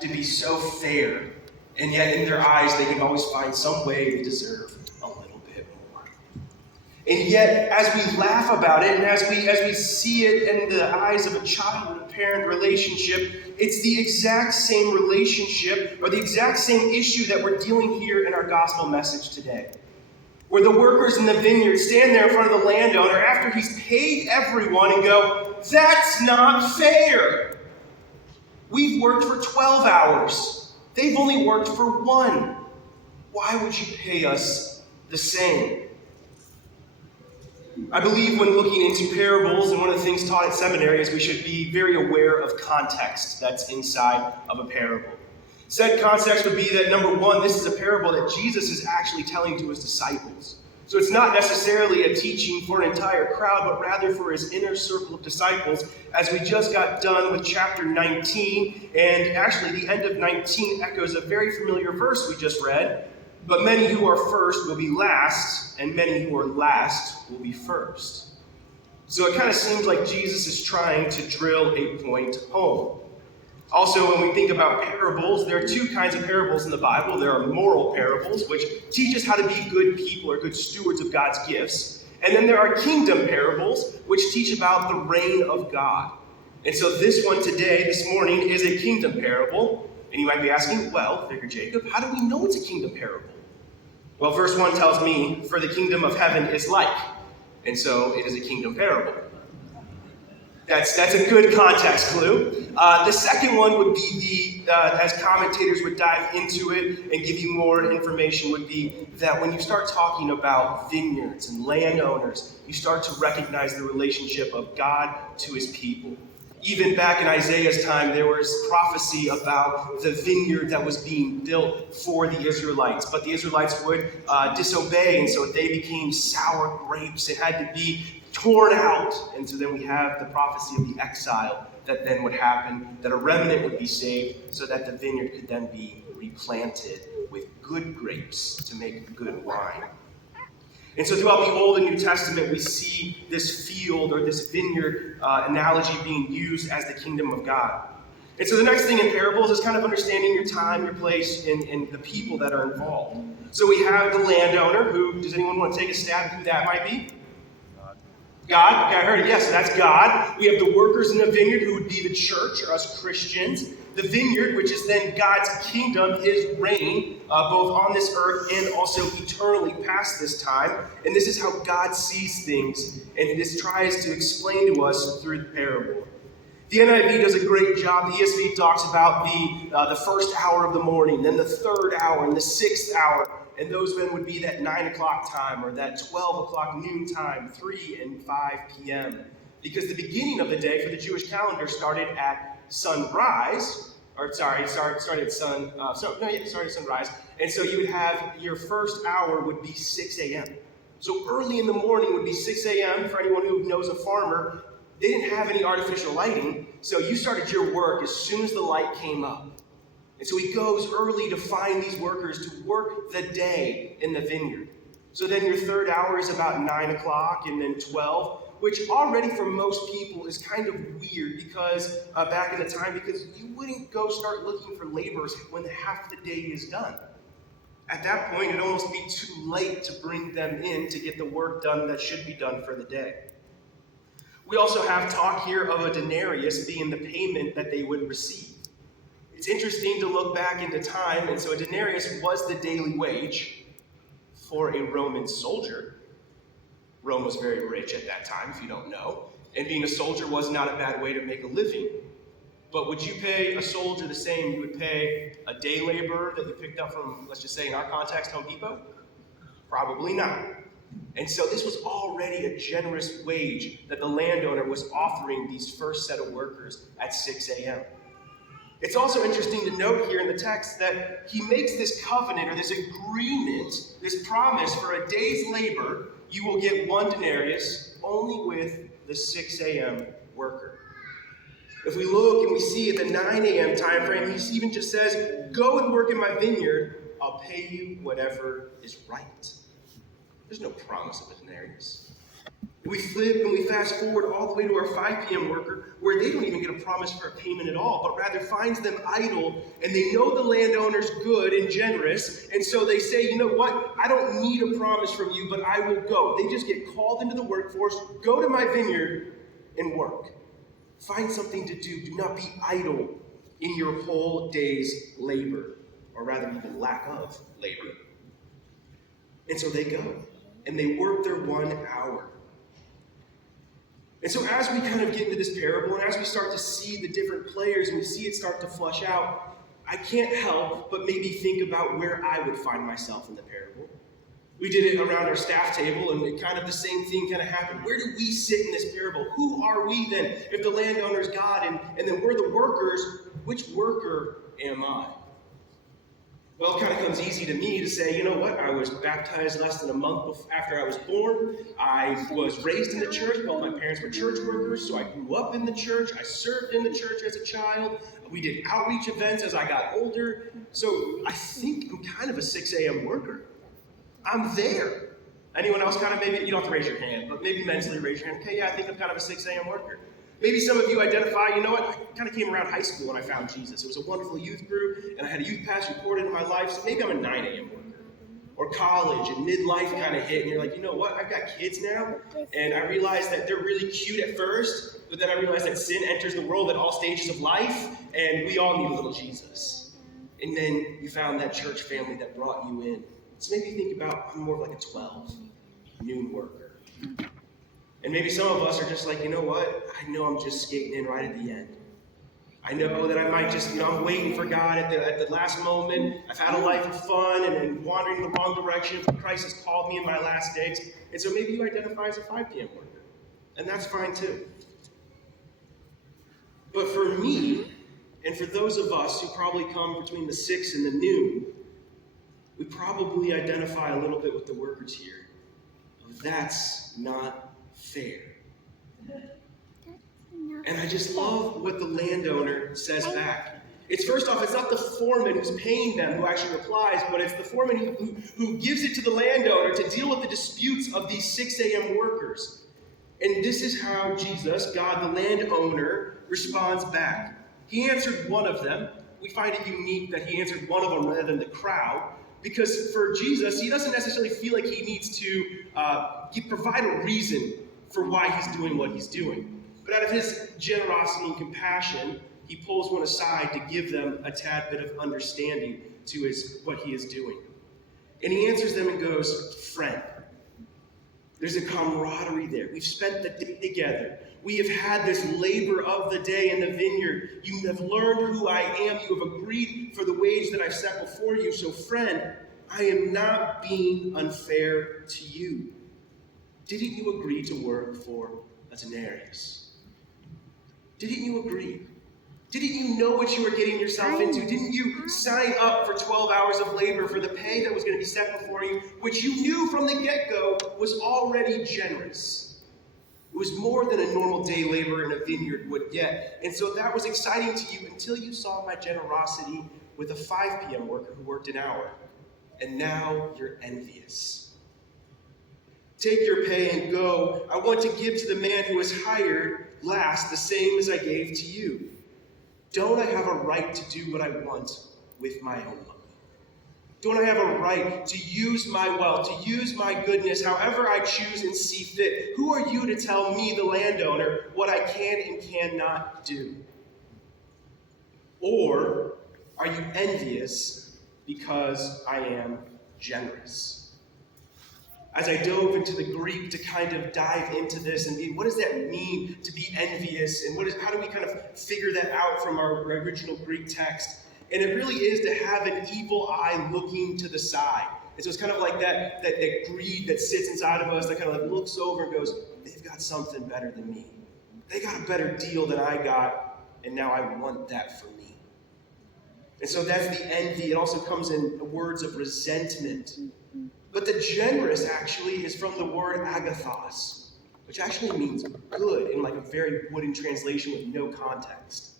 to be so fair, and yet in their eyes they can always find some way to deserve a little bit more. And yet, as we laugh about it, and as we see it in the eyes of a child and a parent relationship, it's the exact same relationship or the exact same issue that we're dealing here in our gospel message today. Where the workers in the vineyard stand there in front of the landowner after he's paid everyone and go, "That's not fair. We've worked for 12 hours. They've only worked for 1. Why would you pay us the same?" I believe when looking into parables, and one of the things taught at seminary is we should be very aware of context that's inside of a parable. Said context would be that, number one, this is a parable that Jesus is actually telling to his disciples. So it's not necessarily a teaching for an entire crowd, but rather for his inner circle of disciples, as we just got done with chapter 19, and actually the end of 19 echoes a very familiar verse we just read. But many who are first will be last, and many who are last will be first. So it kind of seems like Jesus is trying to drill a point home. Also, when we think about parables, there are 2 kinds of parables in the Bible. There are moral parables, which teach us how to be good people or good stewards of God's gifts. And then there are kingdom parables, which teach about the reign of God. And so this one today, this morning, is a kingdom parable. And you might be asking, well, Vicar Jacob, how do we know it's a kingdom parable? Well, verse 1 tells me, "For the kingdom of heaven is like." And so it is a kingdom parable. That's a good context clue. The second one would be as commentators would dive into it and give you more information, would be that when you start talking about vineyards and landowners, you start to recognize the relationship of God to his people. Even back in Isaiah's time, there was prophecy about the vineyard that was being built for the Israelites. But the Israelites would disobey, and so they became sour grapes. It had to be torn out. And so then we have the prophecy of the exile that then would happen, that a remnant would be saved so that the vineyard could then be replanted with good grapes to make good wine. And so throughout the Old and New Testament, we see this field or this vineyard analogy being used as the kingdom of God. And so the next thing in parables is kind of understanding your time, your place, and the people that are involved. So we have the landowner, who, does anyone want to take a stab at who that might be? God? Okay, I heard it. Yes, so that's God. We have the workers in the vineyard, who would be the church, or us Christians. The vineyard, which is then God's kingdom, his reign, both on this earth and also eternally past this time. And this is how God sees things, and this tries to explain to us through the parable. The NIV does a great job. The ESV talks about the first hour of the morning, then the third hour, and the 6th hour. And those then would be that 9 o'clock time, or that 12 o'clock noon time, 3 and 5 p.m. Because the beginning of the day for the Jewish calendar started at sunrise, started at sunrise. And so you would have your first hour would be 6 a.m. So early in the morning would be 6 a.m. For anyone who knows a farmer, they didn't have any artificial lighting. So you started your work as soon as the light came up. And so he goes early to find these workers to work the day in the vineyard. So then your third hour is about 9 o'clock and then 12, which already for most people is kind of weird because back in the time, because you wouldn't go start looking for laborers when half the day is done. At that point, it'd almost be too late to bring them in to get the work done that should be done for the day. We also have talk here of a denarius being the payment that they would receive. It's interesting to look back into time, and so a denarius was the daily wage for a Roman soldier. Rome was very rich at that time, if you don't know, and being a soldier was not a bad way to make a living. But would you pay a soldier the same you would pay a day laborer that you picked up from, let's just say in our context, Home Depot? Probably not. And so this was already a generous wage that the landowner was offering these first set of workers at 6 a.m. It's also interesting to note here in the text that he makes this covenant or this agreement, this promise for a day's labor, you will get 1 denarius only with the 6 a.m. worker. If we look and we see at the 9 a.m. time frame, he even just says, "Go and work in my vineyard, I'll pay you whatever is right." There's no promise of a denarius. We flip and we fast forward all the way to our 5 p.m. worker, where they don't even get a promise for a payment at all, but rather finds them idle, and they know the landowner's good and generous, and so they say, you know what, I don't need a promise from you, but I will go. They just get called into the workforce, go to my vineyard and work. Find something to do. Do not be idle in your whole day's labor, or rather even lack of labor. And so they go, and they work their 1 hour. And so as we kind of get into this parable, and as we start to see the different players, and we see it start to flush out, I can't help but maybe think about where I would find myself in the parable. We did it around our staff table, and it kind of the same thing kind of happened. Where do we sit in this parable? Who are we then? If the landowner's God, and then we're the workers, which worker am I? Well, it kind of comes easy to me to say, you know what, I was baptized less than a month after I was born. I was raised in the church. Both my parents were church workers, so I grew up in the church. I served in the church as a child. We did outreach events as I got older. So I think I'm kind of a 6 a.m. worker. I'm there. Anyone else kind of maybe, you don't have to raise your hand, but maybe mentally raise your hand. Okay, yeah, I think I'm kind of a 6 a.m. worker. Maybe some of you identify, you know what, I kind of came around high school when I found Jesus. It was a wonderful youth group, and I had a youth pastor poured into my life, so maybe I'm a 9 a.m. worker. Or college and midlife kind of hit, and you're like, you know what, I've got kids now, and I realize that they're really cute at first, but then I realize that sin enters the world at all stages of life, and we all need a little Jesus. And then you found that church family that brought you in. So maybe think about, I'm more of like a 12, noon worker. And maybe some of us are just like, you know what? I know I'm just skating in right at the end. I know that I might just, I'm waiting for God at the last moment. I've had a life of fun and wandering in the wrong direction. Christ has called me in my last days. And so maybe you identify as a 5 p.m. worker. And that's fine too. But for me, and for those of us who probably come between the 6 and the noon, we probably identify a little bit with the workers here. That's not fair. And I just love what the landowner says back. It's first off, it's not the foreman who's paying them who actually replies, but it's the foreman who gives it to the landowner to deal with the disputes of these 6 a.m. workers. And this is how Jesus, God the landowner, responds back. He answered one of them. We find it unique that he answered one of them rather than the crowd. Because for Jesus, he doesn't necessarily feel like he needs to provide a reason for why he's doing what he's doing. But out of his generosity and compassion, he pulls one aside to give them a tad bit of understanding to what he is doing. And he answers them and goes, friend. There's a camaraderie there. We've spent the day together. We have had this labor of the day in the vineyard. You have learned who I am. You have agreed for the wage that I've set before you. So friend, I am not being unfair to you. Didn't you agree to work for a denarius? Didn't you agree? Didn't you know what you were getting yourself into? Didn't you sign up for 12 hours of labor for the pay that was going to be set before you, which you knew from the get-go was already generous? It was more than a normal day labor in a vineyard would get. And so that was exciting to you until you saw my generosity with a 5 p.m. worker who worked an hour. And now you're envious. Take your pay and go. I want to give to the man who was hired last the same as I gave to you. Don't I have a right to do what I want with my own money? Don't I have a right to use my wealth, to use my goodness however I choose and see fit? Who are you to tell me, the landowner, what I can and cannot do? Or are you envious because I am generous? As I dove into the Greek to kind of dive into this and be, what does that mean to be envious? And how do we kind of figure that out from our original Greek text? And it really is to have an evil eye looking to the side. And so it's kind of like that greed that sits inside of us that kind of like looks over and goes, they've got something better than me. They got a better deal than I got, and now I want that for me. And so that's the envy. It also comes in words of resentment. But the generous actually is from the word agathos, which actually means good in like a very wooden translation with no context.